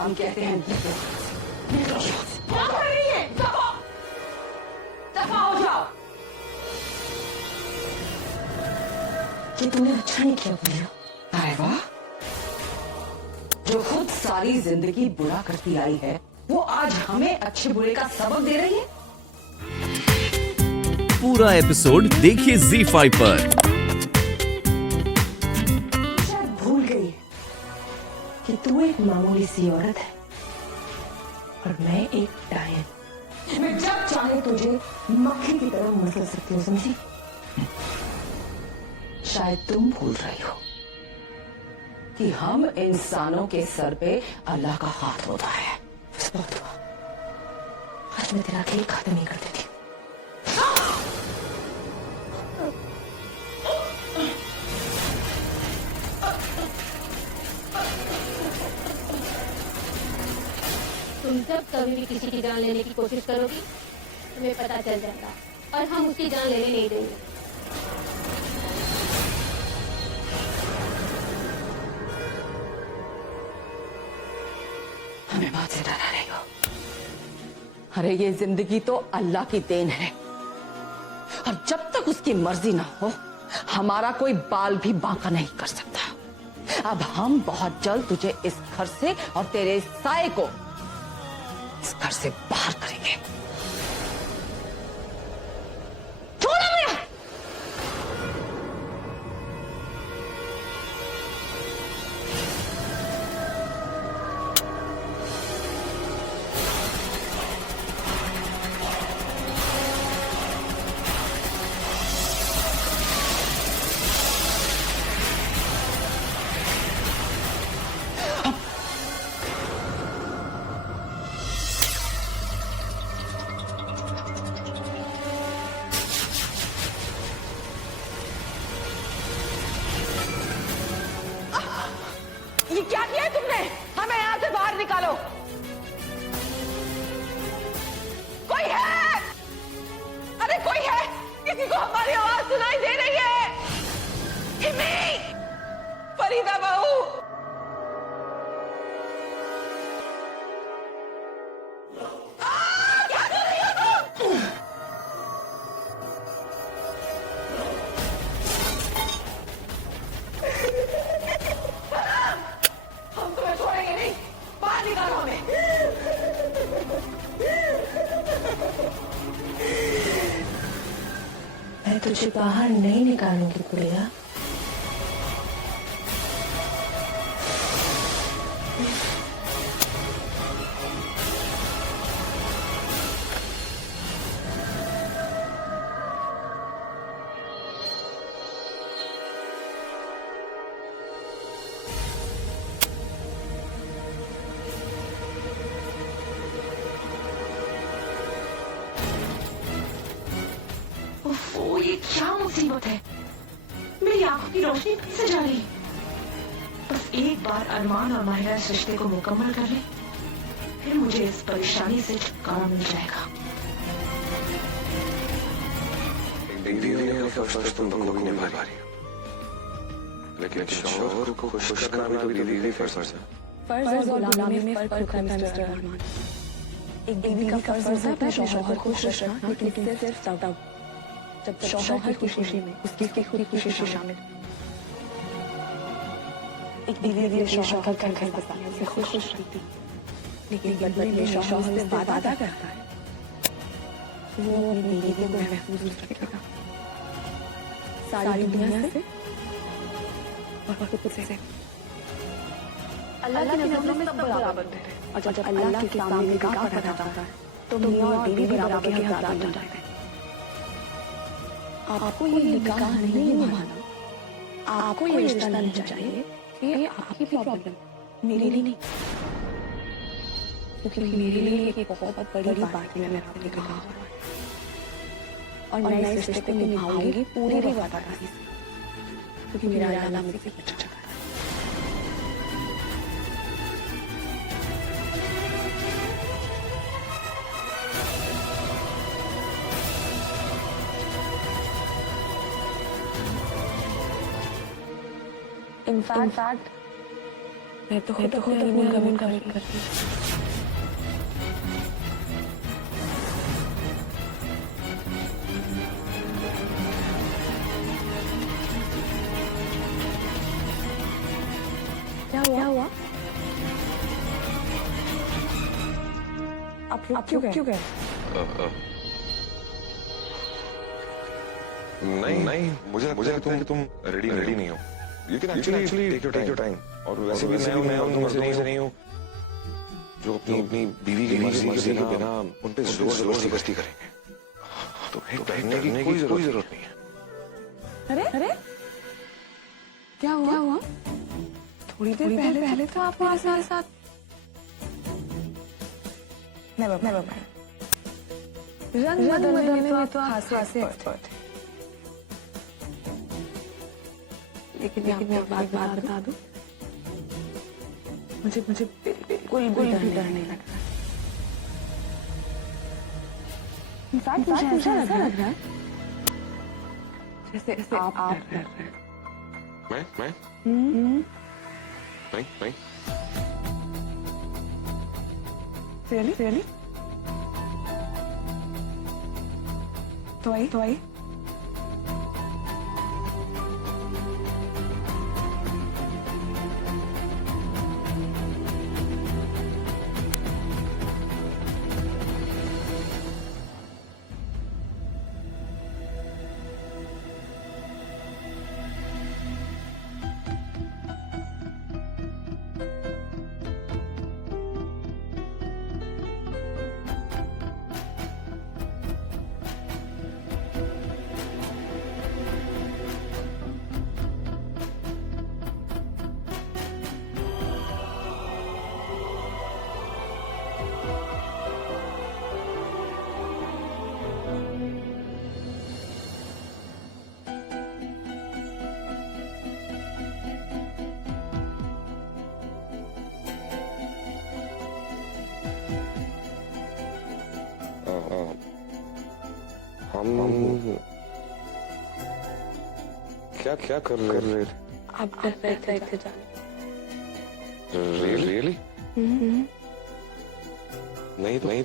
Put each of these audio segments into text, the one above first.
हम कहते हैं निकलो यहाँ से। क्या कर रही है? दफा हो जाओ। ये तूने अच्छा नहीं किया भैया। अरे वाह, जो खुद सारी जिंदगी बुरा करती आई है वो आज हमें अच्छे बुरे का सबक दे रही है। पूरा एपिसोड देखिए ZEE5 पर। शायद भूल गई कि तू एक मामूली सी औरत है और मैं एक डायन। मैं जब चाहे तुझे मक्खी की तरह मसल सकती हूँ, समझी? शायद तुम भूल रही हो कि हम इंसानों के सर पे अल्लाह का हाथ होता है। बस बहुत हुआ, आज मैं तेरा खेल खत्म नहीं कर देती। तुम जब कभी भी किसी की जान लेने की कोशिश करोगी तुम्हें पता चल जाएगा और हम उसकी जान लेने नहीं देंगे। हमें मौत से डरा रही हो। अरे ये जिंदगी तो अल्लाह की देन है और जब तक उसकी मर्जी ना हो हमारा कोई बाल भी बांका नहीं कर सकता। अब हम बहुत जल्द तुझे इस घर से और तेरे साए को इस घर से बाहर करेंगे। छोड़ो मुझे। ये क्या किया है तुमने? हमें यहां से बाहर निकालो। कोई है? अरे कोई है? किसी को हमारी आवाज सुनाई दे रही है? इमी, फरीदा बहू। क्या कर रही हो तुम? हम तुम्हें छोड़ेंगे नहीं, बाहर निकालो हमें। मैं तुझे बाहर नहीं निकालूंगी गुड़िया। ओह, ये क्या मुसीबत है? मेरी आंखों की रोशनी फिर से जा रही। बस एक बार अरमान और माहिरा इस रिश्ते को मुकम्मल कर ले, फिर मुझे इस परेशानी से छुटकारा मिल जाएगा। बीवी होने का फर्ज तुम दोनों को निभा रही हो, लेकिन शौहर को खुश करना भी बीवी का फर्ज है। फर्ज और गुलामी में फर्क होता है मिस्टर अरमान। एक बीवी का फर्ज होता है अपने शौहर को खुश रखना, लेकिन सिर्फ तब जब शौहर की खुशी में उसकी खुद खुशी शामिल। एक बीवी भी शौहर का घर बसाने से खुश रहती, लेकिन बदले में शौहर से वादा करता है वो अपनी बीवी को महफूज रखेगा सारी दुनिया से और खुद से। अल्लाह की नज़रों में सब बराबर है और जब अल्लाह के सामने निकाह पड़ा जाता है तो मियां और बीवी बराबर के हकदार बन जाते हैं। आपको ये निकाह नहीं निभाना, आपको ये रिश्ता नहीं चाहिए, ये आपकी प्रॉब्लम, मेरी नहीं। क्योंकि मेरे लिए एक बहुत बड़ी बात है मेरा निकाह और मैं इस रिश्ते को निभाऊंगी पूरी वफादारी से, क्योंकि मेरा अल्लाह मुझसे पूछा है। इनफैक्ट मैं तो खुद हनीमून का वेट करती हूँ। क्या हुआ? आप क्यों गए? नहीं मुझे लगता है कि तुम रेडी नहीं हो। You can actually take your time. और वैसे भी मैं तुम ऐसे नहीं हूँ जो अपनी बीवी की मर्जी के बिना उन पे जबरदस्ती करेंगे। तुम्हें डरने की कोई जरूरत नहीं है। अरे क्या हुआ? थोड़ी देर पहले तो आप हमारे साथ Never mind. रंग बदलने में तो खासे एक्सपर्ट है। लेकिन मैं बात बता दूं, मुझे बिल्कुल भी डर नहीं लग रहा। इनफैक्ट मुझे ऐसा लग रहा है जैसे आप डर रहे हैं। मैं नहीं Really? तो आई हम क्या कर रहे थे? आप डर रहे थे जाने। Really? नहीं तो नहीं।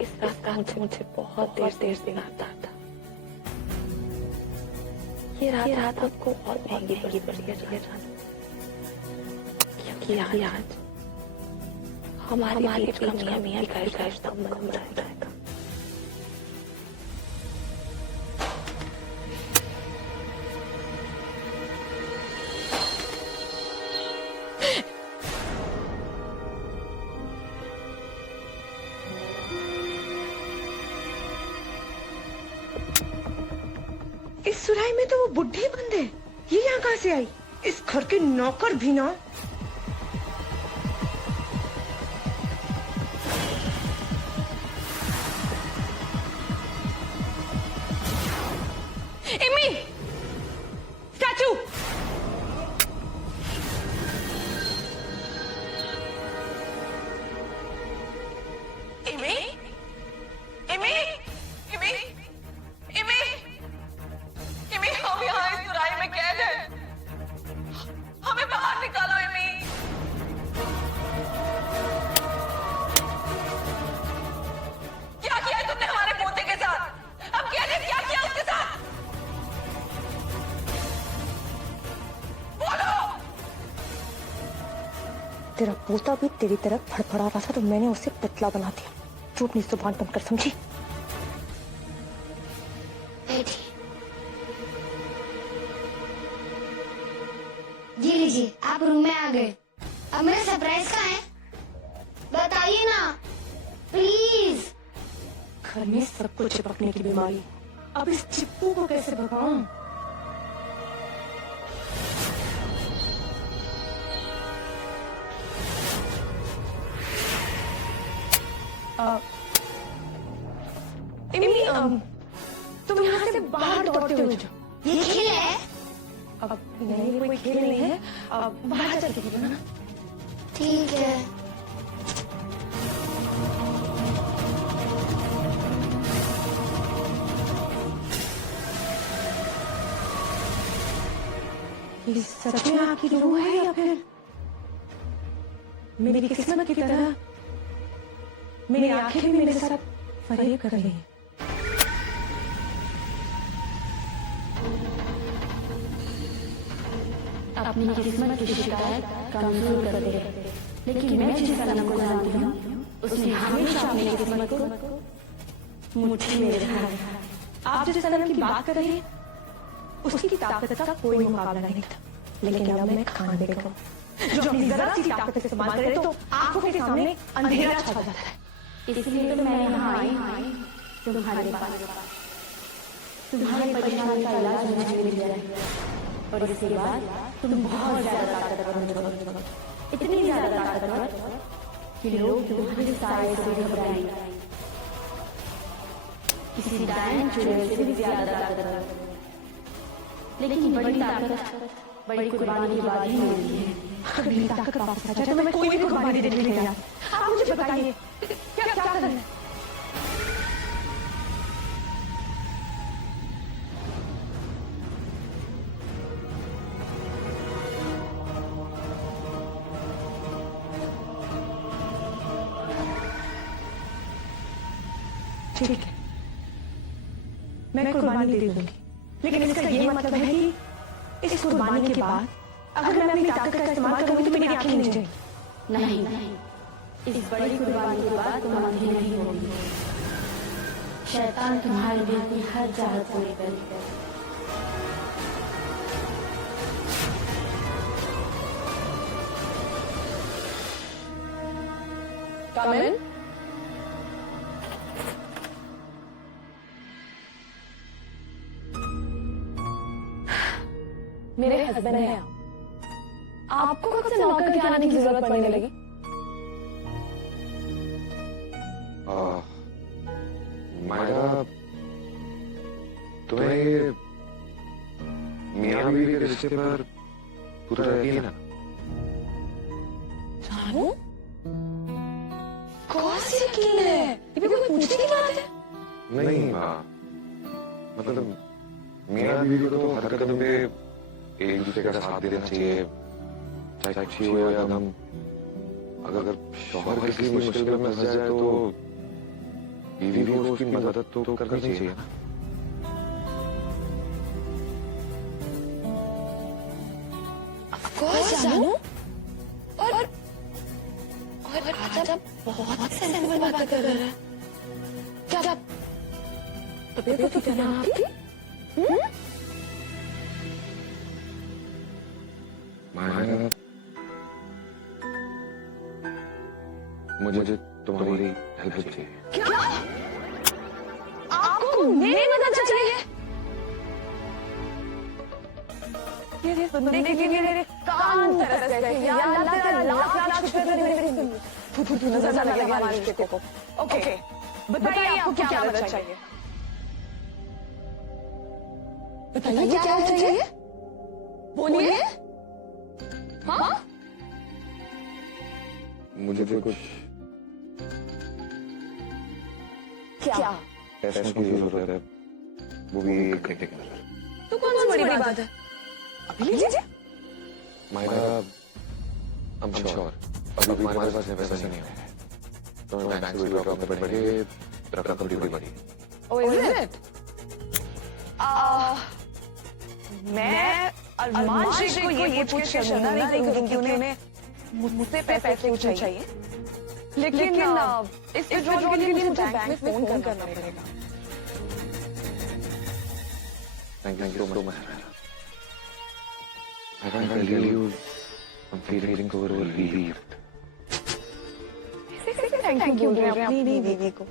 इस रास्ता मुझे बहुत देर से आता था। ये रात आपको बहुत महंगी पड़ी है क्योंकि आज हमारी कमियां का रिश्ता बन जाएगा। इस सुराही में तो वो बुढ़ी बंद है। ये यहाँ कहाँ से आई? इस घर के नौकर भी ना। Emmy, statue. Emmy, Emmy, Emmy, Emmy, Emmy, हम यहाँ इस सुराही में कैद हैं। हमें बाहर निकालो इमी। क्या किया है तुमने हमारे पोते के साथ? अब क्या किया उसके साथ? बोलो। तेरा पोता भी तेरी तरह फड़फड़ा रहा था तो मैंने उसे पतला बना दिया। झूठ नहीं जुबान बंद कर, समझी? जी लीजिए, आप रूम में आ गए। अब मेरा सरप्राइज कहाँ है? बताइए ना प्लीज। घर में सबको चिपकने की बीमारी, अब इस चिप्पू को कैसे भगाऊं? इमली, तुम यहाँ से बाहर दौड़ते हुए जाओ। ये खेल है? अब नहीं, कोई खेल नहीं है, अब बाहर चल के खेलो ना। ठीक है। ये सच में आपकी रूह है या फिर मेरी किस्मत की तरह मेरी आंखें भी मेरे साथ फरेब कर रही हैं? अपनी किस्मत की शिकायत कमजोर कर दे, लेकिन मैं जिस सनम को जानती हूँ उसने हमेशा अपनी किस्मत को मुट्ठी में रखा है। आप जिस सनम की बात कर रही हैं, उसकी ताकत का कोई मुकाबला नहीं था, लेकिन अब मैं खान बेगम हूँ, जो अपनी जरा सी ताकत से इस्तेमाल करे तो आंखों के सामने अंधेरा छा जाता है। इसलिए तो मैं यहाँ आई तुम्हारे पास। तुम्हारी परेशानी का इलाज मुझे मिल जाए और इसके बाद तुम बहुत ज्यादा ताकतवर हो जाओगे, इतनी ज्यादा ताकतवर कि लोग तुम्हारे साए से घबराएंगे। किसी डायन चुड़ैल से भी ज्यादा ताकतवर। लेकिन बड़ी ताकत बड़ी कुर्बानी के बाद ही मिलती है। अगर मेरी ताकत वापस आ जाए तो मैं कोई भी कुर्बानी देने के लिए तैयार हूं। आप मुझे बताइए क्या क्या करना है? ठीक है, मैं कुर्बानी दे दूंगी, लेकिन इसका ये मतलब है कि इस कुर्बानी के बाद अगर मैं अपनी ताकत का इस्तेमाल करूंगी तो मेरी आंखें नहीं जाएंगी। नहीं, इस बड़ी कुर्बानी के बाद तुम अंधी नहीं होगी। शैतान तुम्हारे दिल की हर चाहत पूरी करेगा। Come in. मेरे हस्बैंड है आपको कब से नौकर के आने की जरूरत पड़ने लगी? मायरा, तुम्हें ये मियां बीवी के रिश्ते पर पूरा यकीन है? जानू? कौन सी यकीन है? ये भी कोई पूछने की बात है? नहीं माँ, मतलब मियां बीवी को तो हर कदम पे एक दूसरे का साथ देना चाहिए, चाहे अच्छी हो या गम। अगर शौहर किसी मुश्किल में फंस जाए तो बीवी को उसकी मदद तो करनी चाहिए ना। जानू? और आज आप बहुत सेंसिबल बातें कर रहे हैं। क्या तबीयत तो ठीक है ना आपकी? मायरा, मुझे तुम्हारी हेल्प चाहिए। क्या? आपको मेरी मदद चाहिए? ये बंदे के लिए मेरे कान तरस गए। या अल्लाह तेरा लाख लाख शुक्र करे मेरे फुफू नजर ना लगे हमारे रिश्ते को। ओके, बताइए आपको क्या मदद चाहिए? बताइए क्या चाहिए? बोलिए। हाँ? मुझे तो कुछ क्या? पैसों की जरूरत है, वो भी एक घंटे के अंदर। तो कौन सी बड़ी बात है? अभी लीजिए। मायरा, I'm sure, अभी हमारे पास पैसे नहीं है, तो मैं बैंक से विड्रॉ करने पड़ेंगे, रकम थोड़ी बड़ी। Oh, is it? मैं अरमान शेख को ये पूछ के शर्मिंदा नहीं करूंगी कि उन्हें मुझसे पैसे क्यों चाहिए, लेकिन इस विड्रॉल के लिए मुझे बैंक में फोन करना पड़ेगा। Thank you so much. I can't tell you I'm feeling so relieved. Thank you बोल रहे हैं अपनी बीवी को।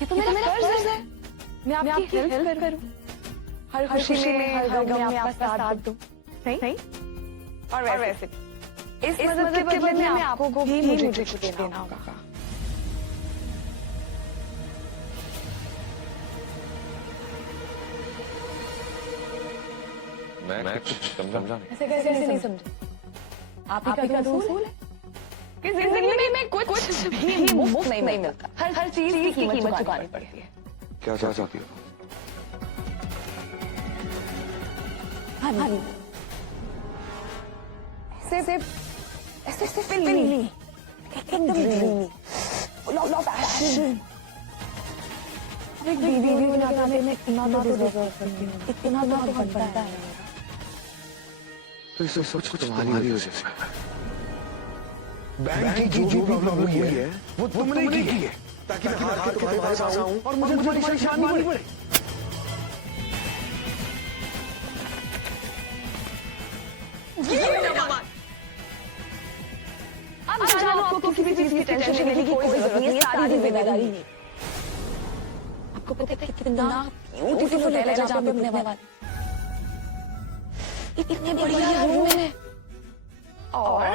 ये तो मेरा फर्ज है, मैं आपकी हेल्प करूं, हर खुशी में हर गम में आपका साथ दूं, नहीं? और वैसे इस मदद के बदले में आपको भी मुझे कुछ देना होगा। मैं कुछ समझा नहीं। ऐसे कैसे नहीं समझे? आप ही का उसूल है कि जिंदगी में कुछ भी मुफ्त नहीं मिलता, हर चीज की कीमत चुकानी पड़ती है। क्या चाहती हो? हाँ, ऐसे फिल्मी, एकदम ड्रीमी, लव पैशन। एक बीवी बनाने में इतना तो डिजर्व करती हूँ, इतना तो बनता है। तो इसे सोच कुछ तुम्हारी वजह से बैंक की जो भी प्रॉब्लम हुई है वो तुमने की है, ताकि मैं हार के तुम्हारे पास आऊं और मुझे तुम्हारी परेशानी माननी पड़े। अब जानो आपको किसी भी चीज की टेंशन लेने की कोई जरूरत नहीं है, सारी जिम्मेदारी है। आपको पता है कितना ब्यूटीफुल होटल है जहाँ पे मिलने वाले, इतने बढ़िया रूम है, और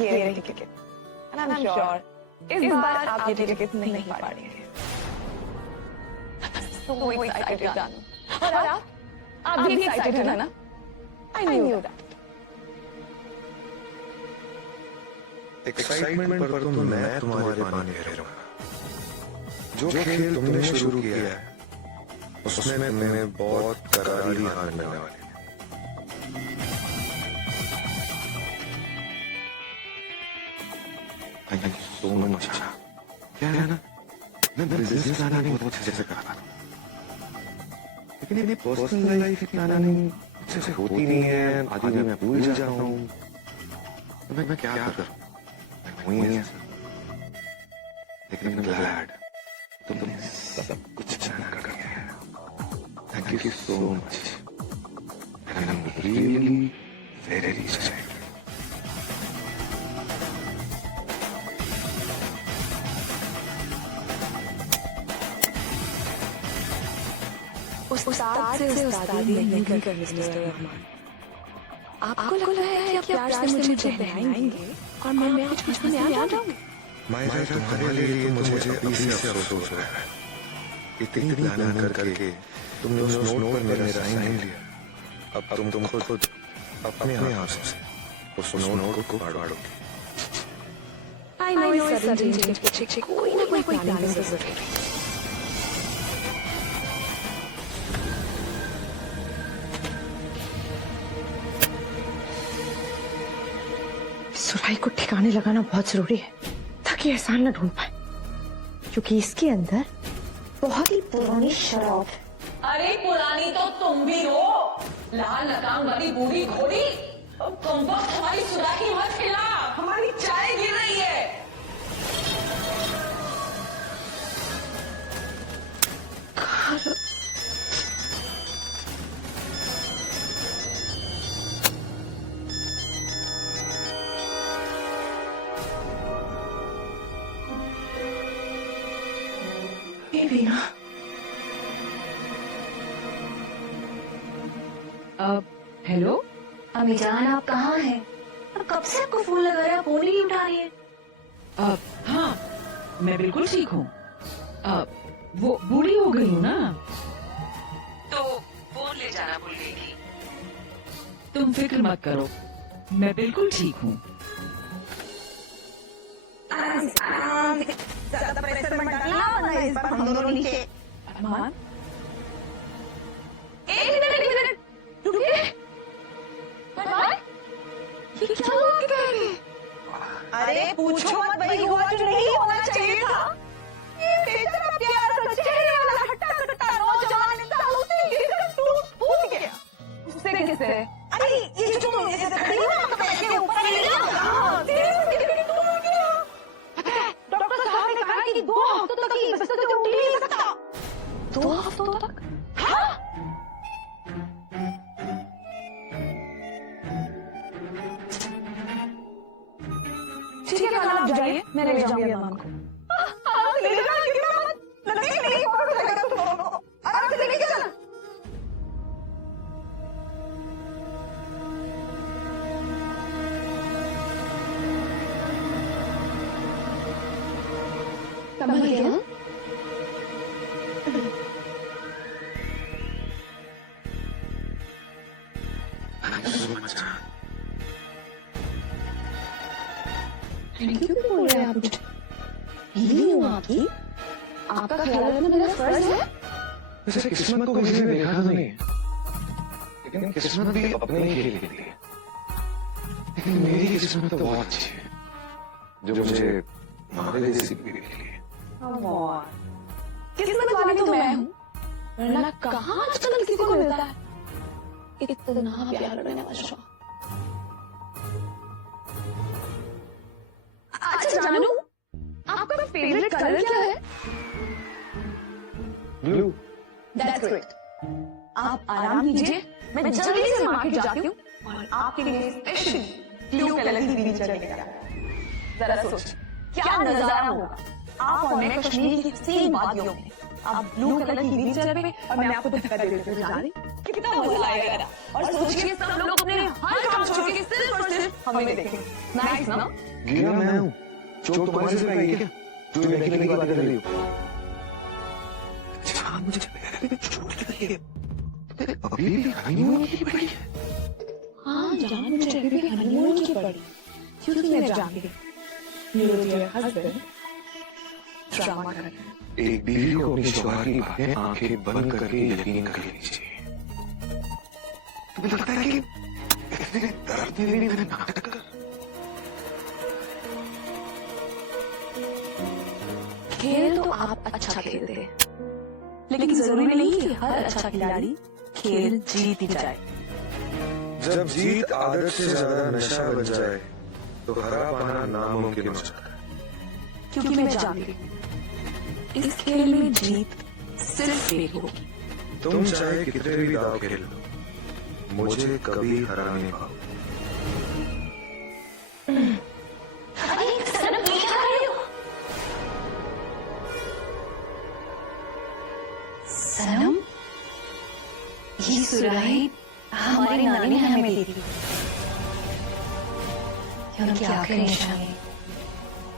ये रही टिकट। And I'm sure इस बार आप ये टिकट नहीं पाएंगे। So excited जानू। और आप भी excited है ना? I knew that. एक्साइटमेंट पर तो मैं तुम्हारे पानी फेर रहूंगा। जो खेल तुमने शुरू किया है उसमें तुम्हें बहुत करारी हार मिलने वाली है। Thank you so much. क्या है ना, मैं बिजनेस प्लानिंग बहुत अच्छे से कर पाता हूँ, लेकिन मेरी पर्सनल लाइफ की प्लानिंग अच्छे से होती नहीं है। आदमी मैं भूल जाता हूँ, तो मैं क्या करूँ? वही है सर, लेकिन ग्लैड तुमने सब कुछ जाना कर दिया है। Thank you so much, and I am really very excited. उस्ताद से उस्तादी नहीं कर मिस्टर रहमान। आपको लगता है कि आप प्यार से मुझे बहलाएंगे और मैं कुछ में आ जाऊंगी? मायरा, तुम्हारे लिए तो मुझे अभी से अफसोस हो रहा है। इतनी प्लानिंग करके तुमने उस नोट पर मेरा साइन लिया, अब तुम खुद अपने हाथ से उस नोट को फाड़ोगे। I know इस सडन चेंज के पीछे कोई ना कोई प्लानिंग जरूर है। सुराई को ठिकाने लगाना बहुत जरूरी है, ताकि एहसान न ढूंढ पाए, क्योंकि इसके अंदर बहुत ही पुरानी शराब है। अरे पुरानी तो तुम भी हो, लाल लगाम वाली बूढ़ी घोड़ी। कमबख्त हमारी सुराही मत खिला, हमारी चाय गिर रही है। हेलो अम्मी जान, आप कहाँ हैं? अब कब से आपको फोन लगा रहे हैं, फोन ही नहीं उठा रही है। हाँ, मैं बिल्कुल ठीक हूँ। वो बूढ़ी हो गई हूँ ना, तो फोन ले जाना भूल गई थी। तुम फिक्र मत करो, मैं बिल्कुल ठीक हूँ। ज्यादा प्रेशर मत डालना, वरना इस बार हम दोनों नीचे। अरमान, एक मिनट रुकिए। अरमान, ये क्या हुआ कह रहे? अरे पूछो मत, वही हुआ जो नहीं होना चाहिए था। ये बेचारा प्यारा सा चेहरे वाला हट्टा कट्टा नौजवान इंसान उसे गिरकर टूट गया। उससे किससे? अरे ये जो तुम ऐसे खड़ी हो ना, पैसे ऊपर ले लिया, हाँ, गिरकर टूट गया। पता है, डॉक्टर साहब ने कहा कि 2 हफ्तों तक ये बिस्तर से उठ ही नहीं सकता। ठीक है, कल आप जाइए, मैं ले जाऊंगी अम्मा को। संभल के, हाँ? क्यों बोल रहे हैं आप मुझे? बीवी हूँ आपकी, आपका ख्याल रखना मेरा फर्ज है। वैसे किस्मत को किसी ने देखा तो नहीं, लेकिन किस्मत भी अपने ही खेल खेलती है। लेकिन मेरी किस्मत तो बहुत अच्छी है, जो मुझे हमारे जैसी बीवी मिली है। किस्मत वाली तो मैं हूँ, वरना कहाँ आजकल किसी को मिलता है इतना प्यार करने वाला शौक। अच्छा जानू, आपका फेवरेट कलर क्या है? ब्लू। That's great. आप आराम कीजिए, मैं जल्दी से मार्केट जाती हूँ और आपके लिए स्पेशल ब्लू कलर की बीवी चलेगा। जरा सोच, क्या नजारा होगा आप और मैं कश्मीर की सेम वादियों में, आप ब्लू कलर की बीवी चल पे और मैं आपको धक्का दे देती हूँ। जाने कितना मजा आएगा ना। और सोचिए सब लोग अपने हर काम छोड़ के सिर्फ और सिर्फ हमें देखेंगे। नाइस ना? गिरा मैं हूँ, चोट तुम्हारे से पाई क्या? जो देखने की बात कर रही हो। अच्छा मुझे चोट लगी है, अभी भी हनीमून की पड़ी है। हाँ जान, मुझे अभी भी हनीमून की पड़ी, क्योंकि मैं जानती हूँ मेरे डियर हस्बैंड ड्रामा कर रहे हैं। एक बीवी को अपनी शौहर की बातें आंखें बंद करके यकीन कर लेनी चाहिए। तुम्हें लगता है कि इतने दर्द में भी मैंने नाटक कर? खेल तो आप अच्छा खेलते हैं, लेकिन जरूरी नहीं कि हर अच्छा खिलाड़ी खेल जीत ही जाए। जब जीत आदत से ज्यादा नशा बन जाए तो हरा पाना नामुमकिन हो जाता है। क्योंकि मैं जानती हूँ इस खेल में जीत सिर्फ एक होगी। तुम चाहे कितने भी दाव खेल लो, मुझे कभी हरा नहीं पाओ। अरे सनम, क्या कर रही हो? सनम, ये सुराही हमारी नानी ने हमें दी थी। ये उनकी आखिरी निशानी,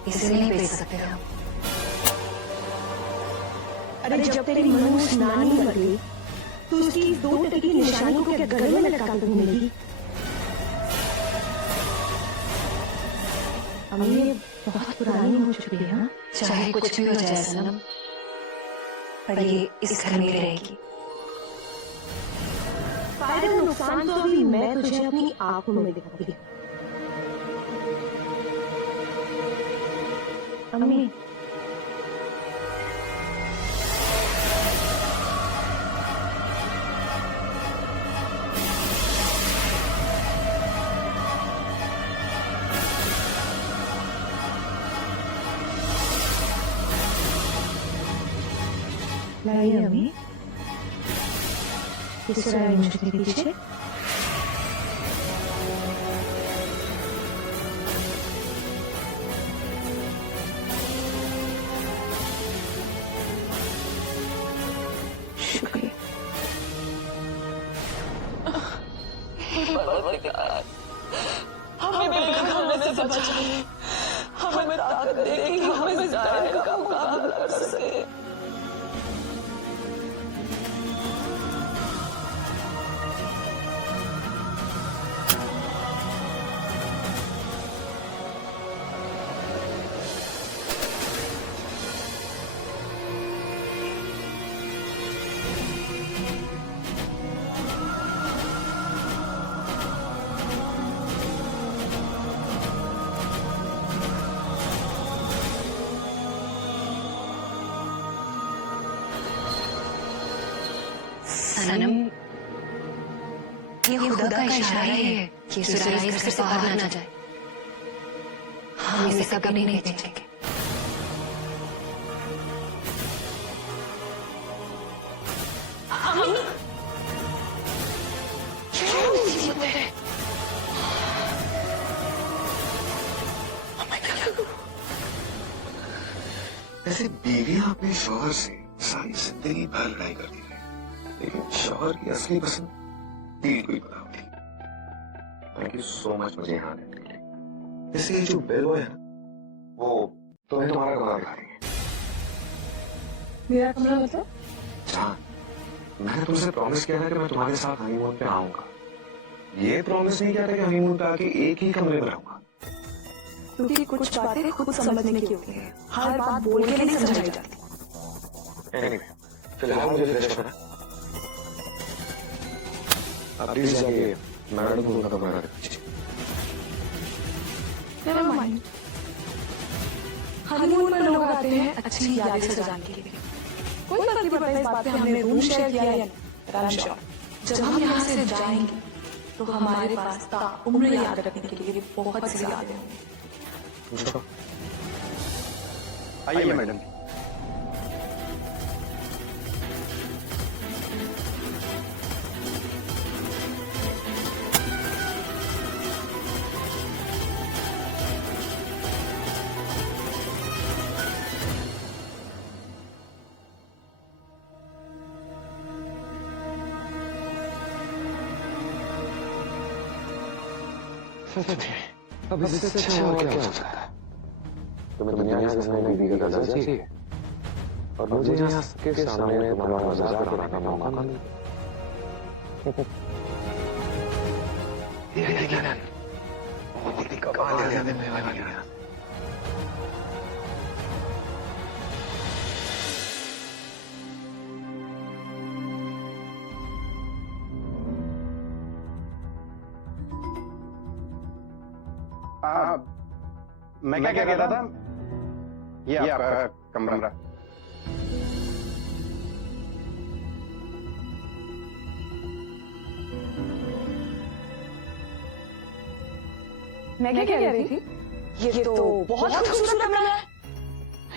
इसे नहीं बेच सकते हम। अरे जब तेरी मनोज नानी मर गई तो उसकी 2 टके की निशानी को क्या गले में लटका कर घूमेगी? अब ये बहुत पुरानी हो चुकी है। हाँ, चाहे कुछ भी हो जाए सनम, पर ये इस घर में रहेगी। फायदे और नुकसान तो अभी मैं तुझे अपनी आंखों में दिखाती हूँ। अम्मी, लाइए अम्मी, इस राय मुझे दे दीजिए। शुक्रिया। हमें बेघर होने से बचाइए, हमें ताकत दे कि हम इस जालिम का मुकाबला कर सके। सनम, ये खुदा का इशारा है कि सुराही घर से बाहर ना जाए। हम इसे कभी नहीं भेजेंगे। ऐसे बीवी अपने शौहर से सारी जिंदगी भर लड़ाई करती है, लेकिन शौहर की असली पसंद बीवी को ही पता होती। थैंक यू सो मच मुझे यहाँ आने के लिए। जैसे ये जो बेल बॉय है ना, वो तुम्हें तुम्हारा कमरा दिखा देंगे। मेरा कमरा मतलब? जान, मैंने तुमसे प्रॉमिस किया था कि मैं तुम्हारे साथ हनीमून पे आऊंगा। ये प्रॉमिस नहीं किया था कि हनीमून पे आके एक ही कमरे में रहूंगा। क्योंकि कुछ बातें खुद समझने की होती है, हर बात बोल के नहीं समझाई जाती। Anyway, फिलहाल मुझे फ्रेश होना। आप प्लीज जाके मैडम को उनका कमरा रख दीजिए। Never mind. हनीमून पर लोग आते हैं अच्छी यादें सजाने के लिए। कोई फर्क नहीं पड़ता इस बात पे हमने रूम शेयर किया या नहीं। जब हम यहाँ से जाएंगे तो हमारे पास ताउम्र याद रखने के लिए बहुत सी यादें होंगी। आइए मैडम। अब इससे अच्छा और क्या हो सकता है? तुम्हें दुनिया से सामने बीवी का दर्जा चाहिए और मुझे यहाँ सबके सामने तुम्हारा मजाक उड़ाने का मौका मिले। ये यकीनन बहुत ही कमाल यादें मिलने वाली हैं। मैं क्या कह रहा था? ये आपका कमरा। मैं क्या कह रही थी? ये तो बहुत खूबसूरत कमरा है।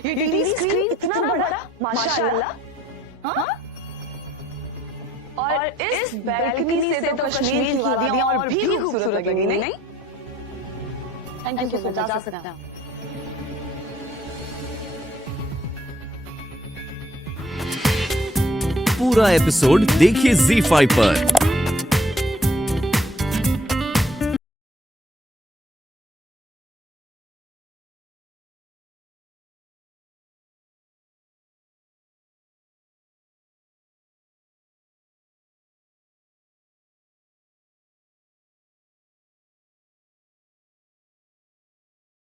ये टीवी स्क्रीन इतना बड़ा, माशाल्लाह। हाँ? और इस बैल्कनी से तो कश्मीर की वादियां और भी खूबसूरत लगेंगी, नहीं? थैंक यू सो मच, जा सकते हैं। पूरा एपिसोड देखिए ZEE5 पर।